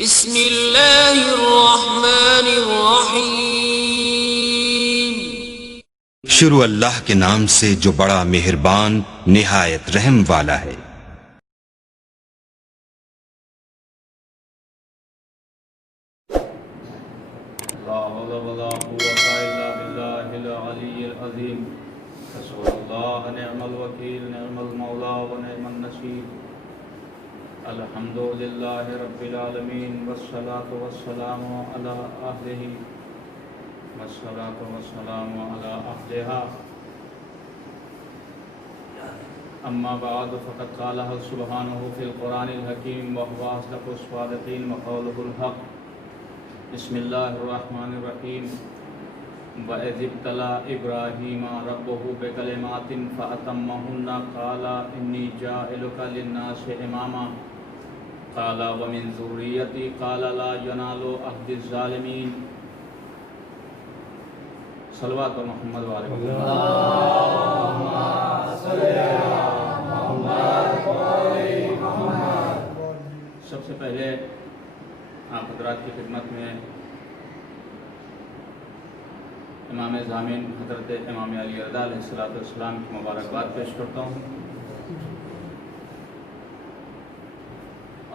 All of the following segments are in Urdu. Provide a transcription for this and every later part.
بسم اللہ الرحمن الرحیم۔ شروع اللہ کے نام سے جو بڑا مہربان نہایت رحم والا ہے۔ لا حول ولا قوة إلا بالله العلي العظيم حسبنا الله نعم الوكيل نعم المولى ونعم النصير الحمد لله رب العالمين والصلاة والسلام على أهله والصلاة والسلام على أهلها أما بعد فقد قال سبحانه في القرآن الحكيم وهو أصدق الصادقين وقوله الحق بسم اللہ الرحمن الرحیم وَإِذِ ابْتَلَىٰ إِبْرَاهِيمَ رَبُّهُ بِكَلِمَاتٍ فَأَتَمَّهُنَّ قَالَ إِنِّي جَاعِلُكَ لِلنَّاسِ إِمَامًا قَالَ وَمِن ذُرِّيَّتِي قَالَ لَا يَنَالُ عَهْدِ الظَّالِمِينَ۔ صلوات و محمد وعلیہ سب سے پہلے آپ حضرات کی خدمت میں امام ضامن حضرت امام علی رضا علیہ السلام کی مبارکباد پیش کرتا ہوں،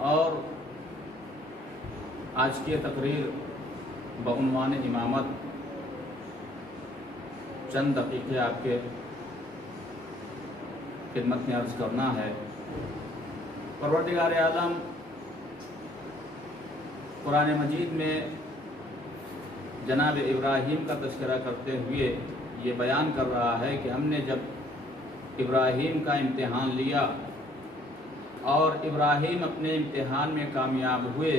اور آج کی یہ تقریر بعنوان امامت چند دقیقے آپ کے خدمت میں عرض کرنا ہے۔ پروردگار عالم قرآن مجید میں جناب ابراہیم کا تذکرہ کرتے ہوئے یہ بیان کر رہا ہے کہ ہم نے جب ابراہیم کا امتحان لیا اور ابراہیم اپنے امتحان میں کامیاب ہوئے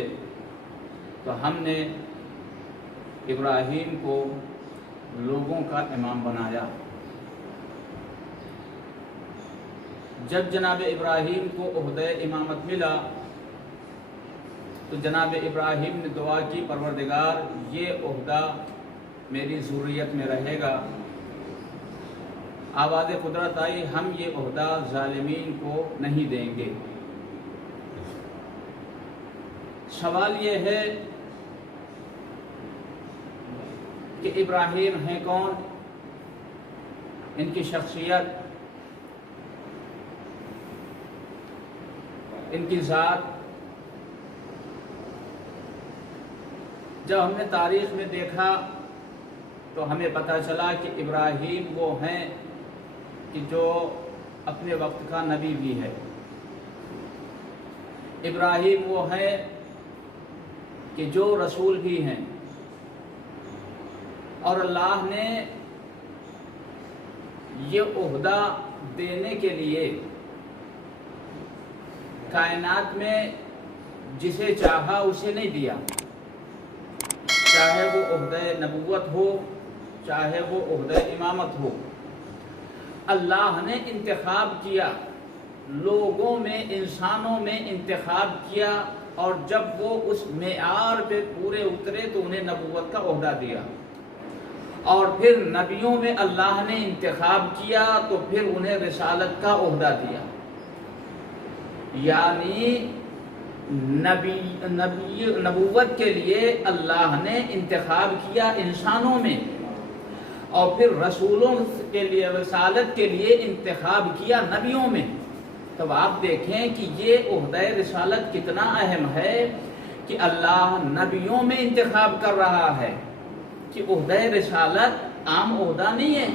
تو ہم نے ابراہیم کو لوگوں کا امام بنایا۔ جب جناب ابراہیم کو عہدہ امامت ملا تو جناب ابراہیم نے دعا کی، پروردگار یہ عہدہ میری ذریت میں رہے گا۔ آواز قدرت آئی، ہم یہ عہدہ ظالمین کو نہیں دیں گے۔ سوال یہ ہے کہ ابراہیم ہیں کون، ان کی شخصیت، ان کی ذات۔ جب ہم نے تاریخ میں دیکھا تو ہمیں پتہ چلا کہ ابراہیم وہ ہیں کہ جو اپنے وقت کا نبی بھی ہے۔ ابراہیم وہ ہیں کہ جو رسول بھی ہیں، اور اللہ نے یہ عہدہ دینے کے لیے کائنات میں جسے چاہا اسے نہیں دیا، چاہے وہ عہدہ نبوت ہو چاہے وہ عہدہ امامت ہو۔ اللہ نے انتخاب کیا، لوگوں میں انسانوں میں انتخاب کیا، اور جب وہ اس معیار پہ پورے اترے تو انہیں نبوت کا عہدہ دیا، اور پھر نبیوں میں اللہ نے انتخاب کیا تو پھر انہیں رسالت کا عہدہ دیا۔ یعنی نبوت کے لیے اللہ نے انتخاب کیا انسانوں میں، اور پھر رسولوں کے لیے رسالت کے لیے انتخاب کیا نبیوں میں۔ تب آپ دیکھیں کہ یہ عہدہ رسالت کتنا اہم ہے کہ اللہ نبیوں میں انتخاب کر رہا ہے، کہ عہدہ رسالت عام عہدہ نہیں ہے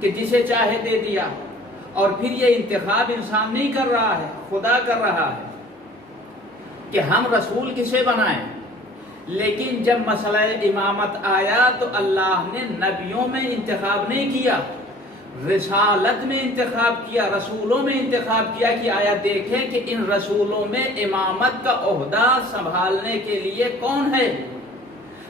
کہ جسے چاہے دے دیا، اور پھر یہ انتخاب انسان نہیں کر رہا ہے، خدا کر رہا ہے کہ ہم رسول کسے بنائیں۔ لیکن جب مسئلہ امامت آیا تو اللہ نے نبیوں میں انتخاب نہیں کیا، رسالت میں انتخاب کیا، رسولوں میں انتخاب کیا کہ آیا دیکھیں کہ ان رسولوں میں امامت کا عہدہ سنبھالنے کے لیے کون ہے۔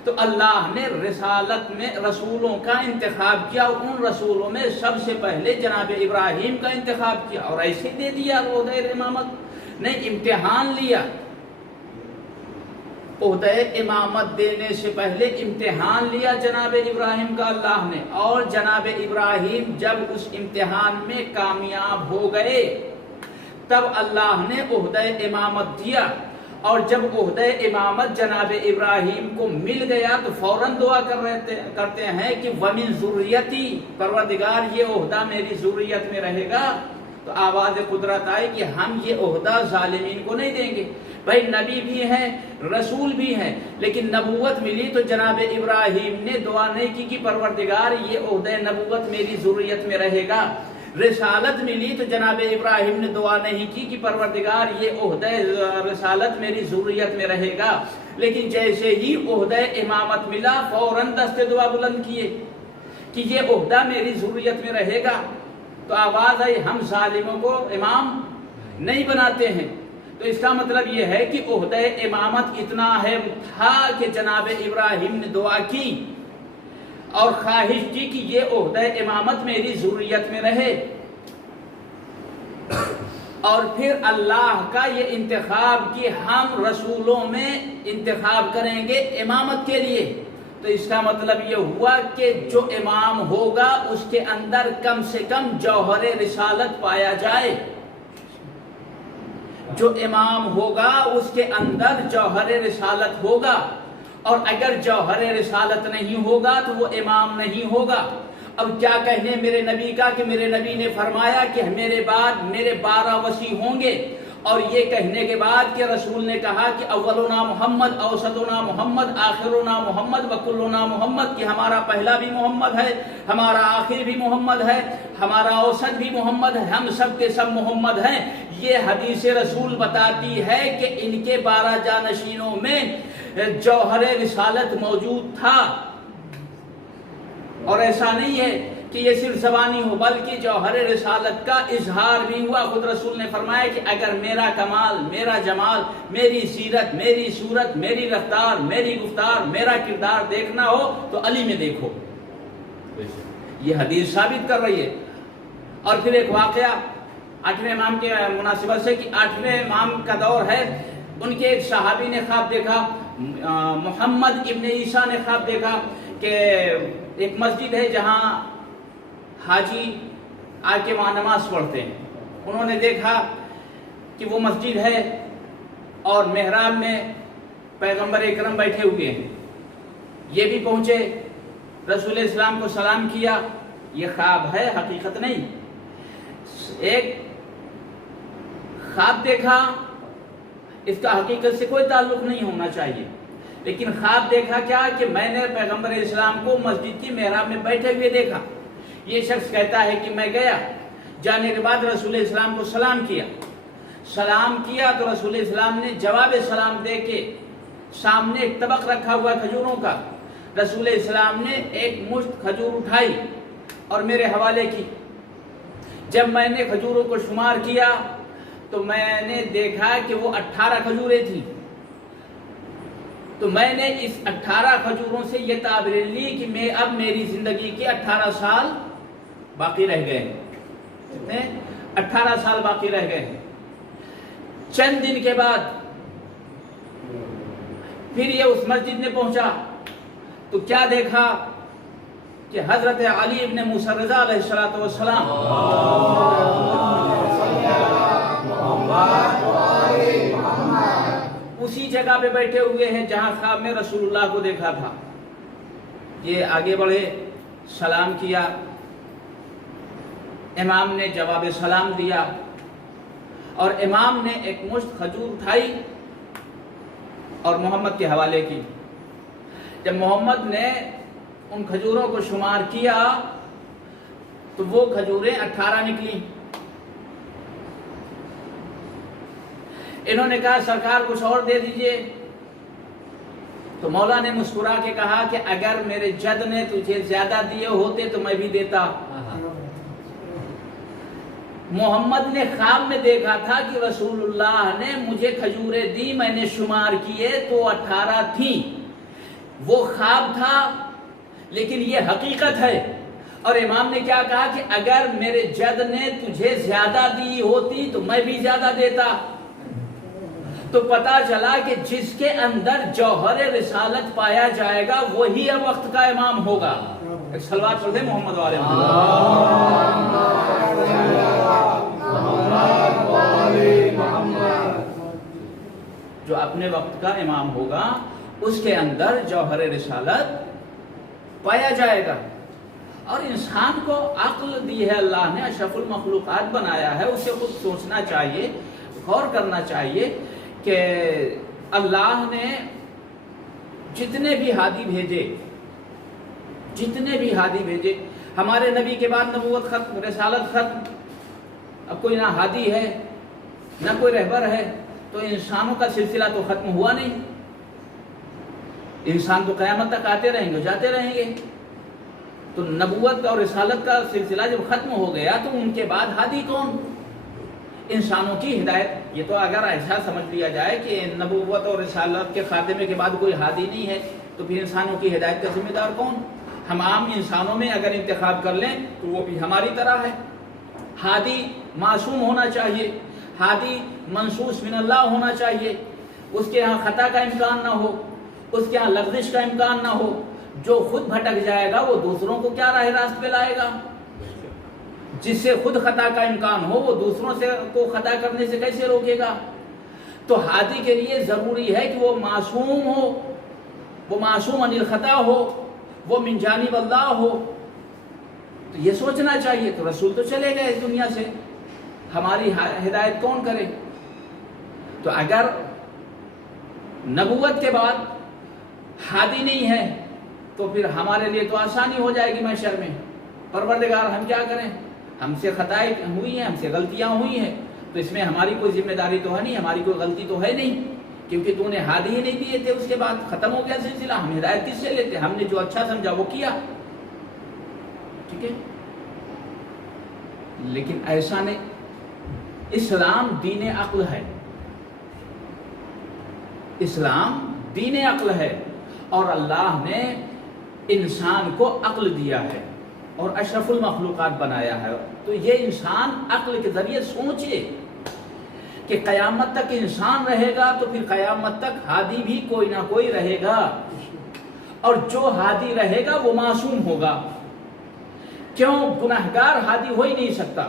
تو اللہ نے رسالت میں رسولوں کا انتخاب کیا، اور ان رسولوں میں سب سے پہلے جناب ابراہیم کا انتخاب کیا، اور ایسے دے دیا عہدہ امامت۔ نے امتحان لیا، عہدہ امامت دینے سے پہلے امتحان لیا جناب ابراہیم کا اللہ نے، اور جناب ابراہیم جب اس امتحان میں کامیاب ہو گئے تب اللہ نے عہدہ امامت دیا، اور جب عہدہ امامت جناب ابراہیم کو مل گیا تو فوراً دعا کرتے ہیں کہ وَمِن ذُرِّيَّتِي، پروردگار یہ عہدہ میری ذریت میں رہے گا. تو آواز قدرت آئی کہ ہم یہ عہدہ ظالمین کو نہیں دیں گے. بھائی نبی بھی ہیں، رسول بھی ہیں، لیکن نبوت ملی تو جناب ابراہیم نے دعا نہیں کی کہ پروردگار یہ عہدہ نبوت میری ذریت میں رہے گا. رسالت ملی تو جناب ابراہیم نے دعا نہیں کی کہ پروردگار یہ عہدہ رسالت میری ذریت میں رہے گا. لیکن جیسے ہی عہدہ امامت ملا فوراً دست دعا بلند کیے کہ یہ عہدہ میری ذریت میں رہے گا. تو آواز آئی ہم ظالموں کو امام نہیں بناتے ہیں. تو اس کا مطلب یہ ہے کہ عہدہ امامت اتنا اہم تھا کہ جناب ابراہیم نے دعا کی اور خواہش کی کہ یہ عہدہ امامت میری ذریت میں رہے. اور پھر اللہ کا یہ انتخاب کہ ہم رسولوں میں انتخاب کریں گے امامت کے لیے. تو اس کا مطلب یہ ہوا کہ جو امام ہوگا اس کے اندر کم سے کم جوہر رسالت پایا جائے. جو امام ہوگا اس کے اندر جوہر رسالت ہوگا، اور اگر جوہر رسالت نہیں ہوگا تو وہ امام نہیں ہوگا. اب کیا کہنے میرے نبی کا کہ میرے نبی نے فرمایا کہ میرے بعد میرے 12 وصی ہوں گے، اور یہ کہنے کے بعد کہ رسول نے کہا کہ اولنا محمد، اوسطنا محمد، آخرنا محمد، وکلنا محمد، کہ ہمارا پہلا بھی محمد ہے، ہمارا آخر بھی محمد ہے، ہمارا اوسط بھی محمد ہے، ہم سب کے سب محمد ہیں. یہ حدیث رسول بتاتی ہے کہ ان کے 12 جانشینوں میں جوہر رسالت موجود تھا. اور ایسا نہیں ہے کہ یہ صرف زبانی ہو بلکہ جوہر رسالت کا اظہار بھی ہوا. خود رسول نے فرمایا کہ اگر میرا کمال، میرا جمال، میری سیرت، میری صورت، میری رفتار، میری گفتار، میرا کردار دیکھنا ہو تو علی میں دیکھو. یہ حدیث ثابت کر رہی ہے. اور پھر ایک واقعہ 8ویں امام کے مناسبت سے کہ 8ویں امام کا دور ہے، ان کے ایک صحابی نے خواب دیکھا، محمد ابن عیسیٰ نے خواب دیکھا کہ ایک مسجد ہے جہاں حاجی آ کے وہاں نماز پڑھتے ہیں. انہوں نے دیکھا کہ وہ مسجد ہے اور محراب میں پیغمبر اکرم بیٹھے ہوئے ہیں. یہ بھی پہنچے، رسول اسلام کو سلام کیا. یہ خواب ہے، حقیقت نہیں. ایک خواب دیکھا، اس کا حقیقت سے کوئی تعلق نہیں ہونا چاہیے، لیکن خواب دیکھا کیا کہ میں نے پیغمبر اسلام کو مسجد کی محراب میں بیٹھے ہوئے دیکھا. یہ شخص کہتا ہے کہ میں گیا، جانے کے بعد رسول اسلام کو سلام کیا تو رسول اسلام نے جواب سلام دے کے سامنے ایک طبق رکھا ہوا کھجوروں کا. رسول اسلام نے ایک مشت کھجور اٹھائی اور میرے حوالے کی. جب میں نے کھجوروں کو شمار کیا تو میں نے دیکھا کہ وہ 18 کھجوریں تھیں. تو میں نے اس 18 کھجوروں سے یہ تعبیر لی کہ اب میری زندگی کے 18 سال باقی رہ گئے. کتنے؟ 18 سال باقی رہ گئے. چند دن کے بعد پھر یہ اس مسجد میں پہنچا تو کیا دیکھا کہ حضرت علی ابن موسیٰ رضا علیہ السلام اسی جگہ پہ بیٹھے ہوئے ہیں جہاں خواب میں رسول اللہ کو دیکھا تھا. یہ آگے بڑھے، سلام کیا، امام نے جواب سلام دیا اور امام نے ایک مشت کھجور اٹھائی اور محمد کے حوالے کی. جب محمد نے ان کھجوروں کو شمار کیا تو وہ کھجوریں 18 نکلی. انہوں نے کہا سرکار کچھ اور دے دیجئے. تو مولا نے مسکرا کے کہا کہ اگر میرے جد نے تجھے زیادہ دیے ہوتے تو میں بھی دیتا. محمد نے خواب میں دیکھا تھا کہ رسول اللہ نے مجھے کھجوریں دی، میں نے شمار کیے تو 18 تھیں. وہ خواب تھا لیکن یہ حقیقت ہے. اور امام نے کیا کہا کہ اگر میرے جد نے تجھے زیادہ دی ہوتی تو میں بھی زیادہ دیتا. تو پتا چلا کہ جس کے اندر جوہر رسالت پایا جائے گا وہی اب وقت کا امام ہوگا. ایک صلوات پڑھ دیں محمد والے جو اپنے وقت کا امام ہوگا اس کے اندر جوہر رسالت پایا جائے گا. اور انسان کو عقل دی ہے اللہ نے، اشرف المخلوقات بنایا ہے، اسے خود سوچنا چاہیے، غور کرنا چاہیے کہ اللہ نے جتنے بھی ہادی بھیجے، ہمارے نبی کے بعد نبوت ختم، رسالت ختم، اب کوئی نہ ہادی ہے نہ کوئی رہبر ہے، تو انسانوں کا سلسلہ تو ختم ہوا نہیں. انسان تو قیامت تک آتے رہیں گے، جاتے رہیں گے. تو نبوت اور رسالت کا سلسلہ جب ختم ہو گیا تو ان کے بعد ہادی کون؟ انسانوں کی ہدایت. یہ تو اگر ایسا سمجھ لیا جائے کہ نبوت اور رسالت کے خاتمے کے بعد کوئی ہادی نہیں ہے تو پھر انسانوں کی ہدایت کا ذمہ دار کون؟ ہم عام انسانوں میں اگر انتخاب کر لیں تو وہ بھی ہماری طرح ہے. ہادی معصوم ہونا چاہیے، ہادی منصوص من اللہ ہونا چاہیے، اس کے ہاں خطا کا امکان نہ ہو، اس کے ہاں لغزش کا امکان نہ ہو. جو خود بھٹک جائے گا وہ دوسروں کو کیا راہ راست پہ لائے گا؟ جس سے خود خطا کا امکان ہو وہ دوسروں سے کو خطا کرنے سے کیسے روکے گا؟ تو ہادی کے لیے ضروری ہے کہ وہ معصوم ہو، وہ معصوم عن الخطا ہو، وہ من جانب اللہ ہو. تو یہ سوچنا چاہیے. تو رسول تو چلے گئے اس دنیا سے، ہماری ہدایت کون کرے؟ تو اگر نبوت کے بعد ہادی نہیں ہے تو پھر ہمارے لیے تو آسانی ہو جائے گی محشر میں. پروردگار ہم کیا کریں؟ ہم سے خطائیں ہوئی ہیں، ہم سے غلطیاں ہوئی ہیں، تو اس میں ہماری کوئی ذمہ داری تو ہے نہیں، ہماری کوئی غلطی تو ہے نہیں، کیونکہ تو نے ہادی ہی نہیں دیے تھے. اس کے بعد ختم ہو گیا سلسلہ. ہم ہدایت کس سے لیتے؟ ہم نے جو اچھا سمجھا وہ کیا. ٹھیک ہے، لیکن ایسا نہیں. اسلام دین عقل ہے، اسلام دین عقل ہے، اور اللہ نے انسان کو عقل دیا ہے اور اشرف المخلوقات بنایا ہے. تو یہ انسان عقل کے ذریعے سوچے کہ قیامت تک انسان رہے گا تو پھر قیامت تک ہادی بھی کوئی نہ کوئی رہے گا، اور جو ہادی رہے گا وہ معصوم ہوگا. کیوں؟ گناہگار ہادی ہو ہی نہیں سکتا.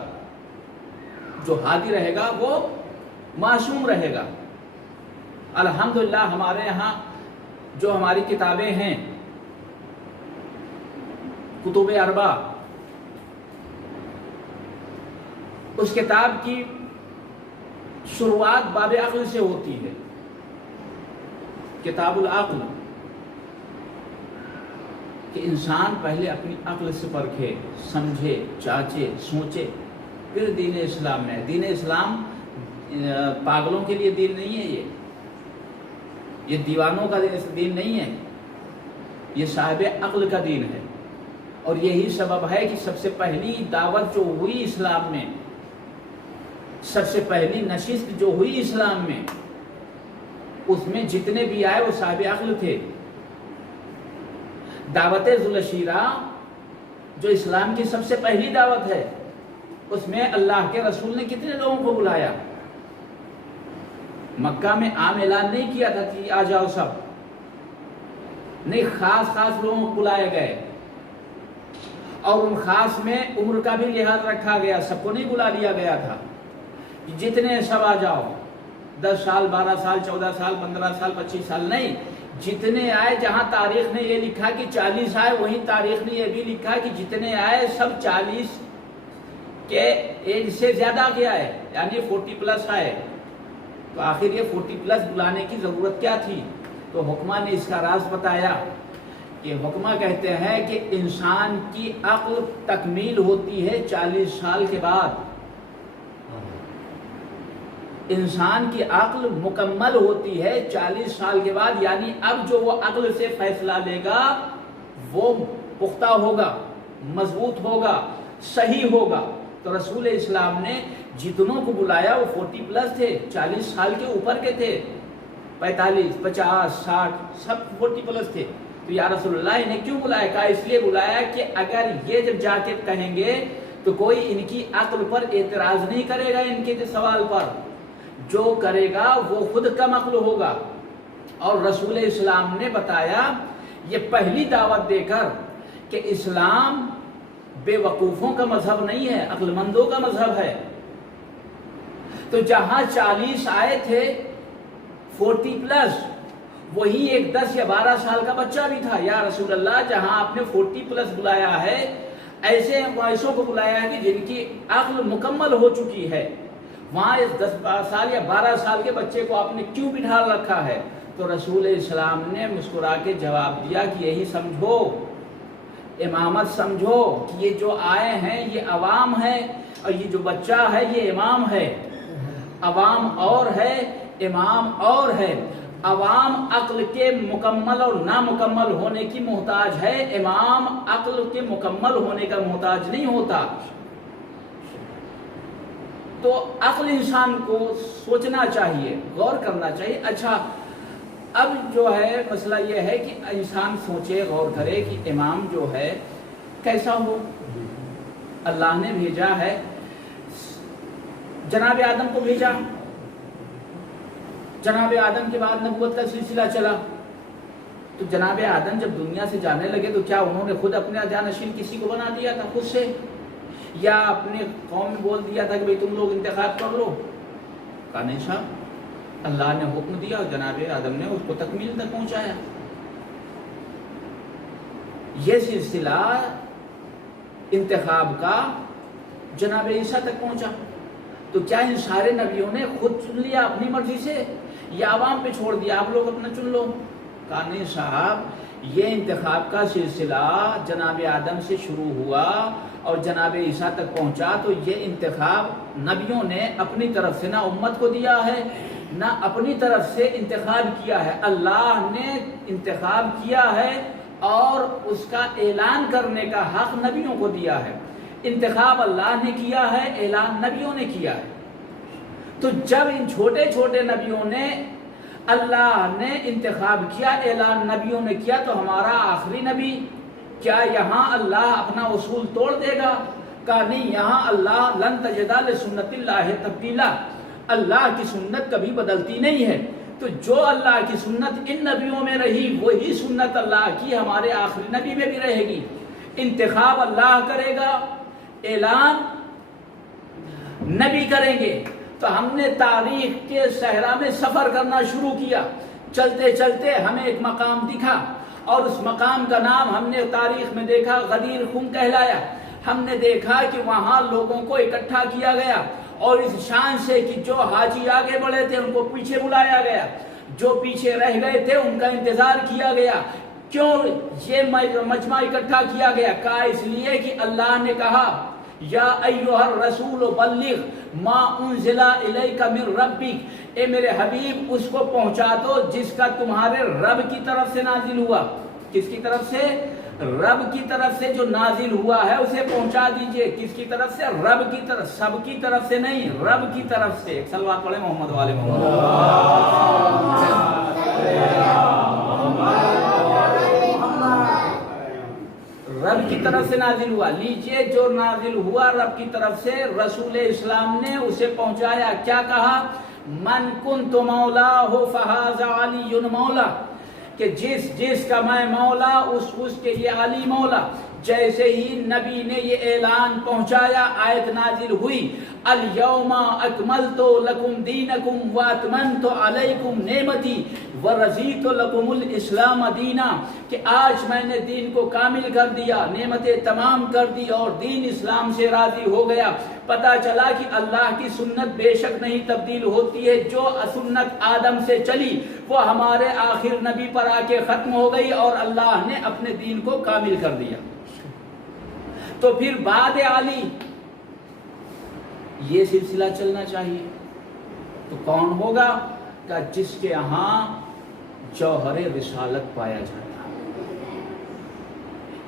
جو ہادی رہے گا وہ معصوم رہے گا. الحمدللہ ہمارے ہاں جو ہماری کتابیں ہیں، کتب اربع، اس کتاب کی شروعات باب عقل سے ہوتی ہے. کتاب العقل، کہ انسان پہلے اپنی عقل سے پرکھے، سمجھے، چاچے، سوچے، پھر دین اسلام میں. دین اسلام پاگلوں کے لیے دین نہیں ہے، یہ دیوانوں کا دین نہیں ہے، یہ صاحب عقل کا دین ہے. اور یہی سبب ہے کہ سب سے پہلی دعوت جو ہوئی اسلام میں، سب سے پہلی نشست جو ہوئی اسلام میں، اس میں جتنے بھی آئے وہ صاحب عقل تھے. دعوت ذوالشیرہ جو اسلام کی سب سے پہلی دعوت ہے، اس میں اللہ کے رسول نے کتنے لوگوں کو بلایا؟ مکہ میں عام اعلان نہیں کیا تھا کہ آ جاؤ سب، نہیں، خاص لوگوں کو بلائے گئے، اور ان خاص میں عمر کا بھی لحاظ رکھا گیا. سب کو نہیں بلا لیا گیا تھا کہ جتنے سب آ جاؤ، 10 سال 12 سال 14 سال 15 سال 25 سال نہیں، جتنے آئے. جہاں تاریخ نے یہ لکھا کہ 40 آئے، وہیں تاریخ نے یہ بھی لکھا کہ جتنے آئے سب 40 کے ایج سے زیادہ کے آئے، یعنی 40 پلس آئے. تو آخر یہ 40 پلس بلانے کی ضرورت کیا تھی؟ تو حکمہ نے اس کا راز بتایا کہ حکمہ کہتے ہیں کہ انسان کی عقل تکمیل ہوتی ہے 40 سال کے بعد. انسان کی عقل مکمل ہوتی ہے 40 سال کے بعد، یعنی اب جو وہ عقل سے فیصلہ لے گا وہ پختہ ہوگا، مضبوط ہوگا، صحیح ہوگا. تو رسول اسلام نے جتنوں کو بلایا وہ 40 پلس تھے، 40 سال کے اوپر کے تھے، 45 50 60 سب 40 پلس تھے. تو یا رسول اللہ انہیں کیوں بلایا؟ کہا اس لیے بلایا کہ اگر یہ جب جا کے کہیں گے تو کوئی ان کی عقل پر اعتراض نہیں کرے گا. ان کے سوال پر جو کرے گا وہ خود کم عقل ہوگا. اور رسول اسلام نے بتایا یہ پہلی دعوت دے کر کہ اسلام بے وقوفوں کا مذہب نہیں ہے، عقل مندوں کا مذہب ہے. تو جہاں 40 آئے تھے 40 پلس، وہی ایک 10 یا 12 سال کا بچہ بھی تھا. یا رسول اللہ، جہاں آپ نے 40 پلس بلایا ہے، ایسوں کو بلایا ہے کہ جن کی عقل مکمل ہو چکی ہے، وہاں اس 10 سال یا 12 سال کے بچے کو آپ نے کیوں بٹھا رکھا ہے؟ تو رسول اسلام نے مسکرا کے جواب دیا کہ یہی سمجھو، امامت سمجھو کہ یہ جو آئے ہیں یہ عوام ہے، اور یہ جو بچہ ہے یہ امام ہے. عوام اور ہے، امام اور ہے. عوام عقل کے مکمل اور نامکمل ہونے کی محتاج ہے، امام عقل کے مکمل ہونے کا محتاج نہیں ہوتا. تو عقل انسان کو سوچنا چاہیے، غور کرنا چاہیے. اچھا، اب جو ہے مسئلہ یہ ہے کہ انسان سوچے، غور کرے کہ امام جو ہے کیسا ہو. اللہ نے بھیجا ہے، جناب آدم کو بھیجا، جناب آدم کے بعد نبوت کا سلسلہ چلا. تو جناب آدم جب دنیا سے جانے لگے تو کیا انہوں نے خود اپنے جانشین کسی کو بنا دیا تھا خود سے، یا اپنے قوم میں بول دیا تھا کہ بھئی تم لوگ انتخاب کر لو؟ کہا نہیں صاحب، اللہ نے حکم دیا اور جناب آدم نے اس کو تکمیل تک پہنچایا. یہ سلسلہ انتخاب کا جناب عیسیٰ تک پہنچا. تو کیا ان سارے نبیوں نے خود چن لیا اپنی مرضی سے، یا عوام پہ چھوڑ دیا آپ لوگ اپنا چن لو؟ کہا نہیں صاحب، یہ انتخاب کا سلسلہ جناب آدم سے شروع ہوا اور جناب عیسیٰ تک پہنچا. تو یہ انتخاب نبیوں نے اپنی طرف سے نہ امت کو دیا ہے، نہ اپنی طرف سے انتخاب کیا ہے. اللہ نے انتخاب کیا ہے اور اس کا اعلان کرنے کا حق نبیوں کو دیا ہے. انتخاب اللہ نے کیا ہے، اعلان نبیوں نے کیا ہے. تو جب ان چھوٹے چھوٹے نبیوں نے، اللہ نے انتخاب کیا، اعلان نبیوں نے کیا، تو ہمارا آخری نبی کیا یہاں اللہ اپنا اصول توڑ دے گا؟ کہا نہیں، یہاں اللہ لن تجد لسنت اللہ تبدیلا، اللہ کی سنت کبھی بدلتی نہیں ہے. تو جو اللہ کی سنت ان نبیوں میں رہی، وہی سنت اللہ کی ہمارے آخری نبی میں بھی رہے گی. انتخاب اللہ کرے گا، اعلان نبی کریں گے. تو ہم نے تاریخ کے صحرا میں سفر کرنا شروع کیا. چلتے چلتے ہمیں ایک مقام دکھا، اور اس مقام کا نام ہم نے تاریخ میں دیکھا غدیر خم کہلایا. ہم نے دیکھا کہ وہاں لوگوں کو اکٹھا کیا گیا، اور اس شان سے کہ جو حاجی آگے بڑھے تھے ان کو پیچھے بلایا گیا، جو پیچھے رہ گئے تھے ان کا انتظار کیا گیا. کیوں یہ مجمع اکٹھا کیا گیا؟ کہا اس لیے کہ اللہ نے کہا یا ایھا الرسول بلغ ما انزل الیک من ربک، اے میرے حبیب اس کو پہنچا دو جس کا تمہارے رب کی طرف سے نازل ہوا. کس کی طرف سے؟ رب کی طرف سے جو نازل ہوا ہے اسے پہنچا دیجئے. کس کی طرف سے؟ رب کی طرف، سب کی طرف سے نہیں، رب کی طرف سے. ایک صلوات پڑھیں محمد والے محمد. رب کی طرف سے نازل ہوا. لیجئے جو نازل ہوا رب کی طرف سے، رسول اسلام نے اسے پہنچایا. کیا کہا؟ من کنت مولاہ فہذا علی مولا، کہ جس کا میں مولا اس کے لیے علی مولا. جیسے ہی نبی نے یہ اعلان پہنچایا، آیت نازل ہوئی الیوم اکملت لکم دینکم واتممت علیکم نعمتی ورضیت لکم الاسلام دینا، کہ آج میں نے دین کو کامل کر دیا، نعمتیں تمام کر دی اور دین اسلام سے راضی ہو گیا. پتہ چلا کہ اللہ کی سنت بے شک نہیں تبدیل ہوتی ہے. جو سنت آدم سے چلی وہ ہمارے آخر نبی پر آ کے ختم ہو گئی اور اللہ نے اپنے دین کو کامل کر دیا. تو پھر بعد علی یہ سلسلہ چلنا چاہیے. تو کون ہوگا؟ کہ جس کے ہاں جوہر رسالت پایا جاتا ہے.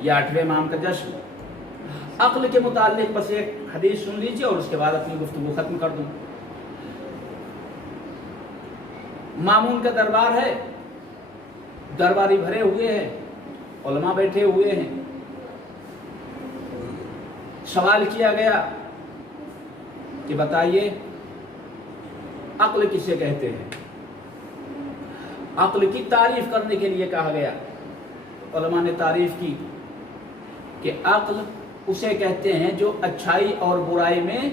یہ 8ویں امام کا جشن. عقل کے متعلق بس ایک حدیث سن لیجیے اور اس کے بعد اپنی گفتگو ختم کر دوں. مامون کا دربار ہے، درباری بھرے ہوئے ہیں، علماء بیٹھے ہوئے ہیں. سوال کیا گیا کہ بتائیے عقل کسے کہتے ہیں؟ عقل کی تعریف کرنے کے لیے کہا گیا. علماء نے تعریف کی کہ عقل اسے کہتے ہیں جو اچھائی اور برائی میں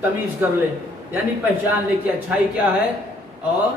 تمیز کر لے، یعنی پہچان لے کہ اچھائی کیا ہے اور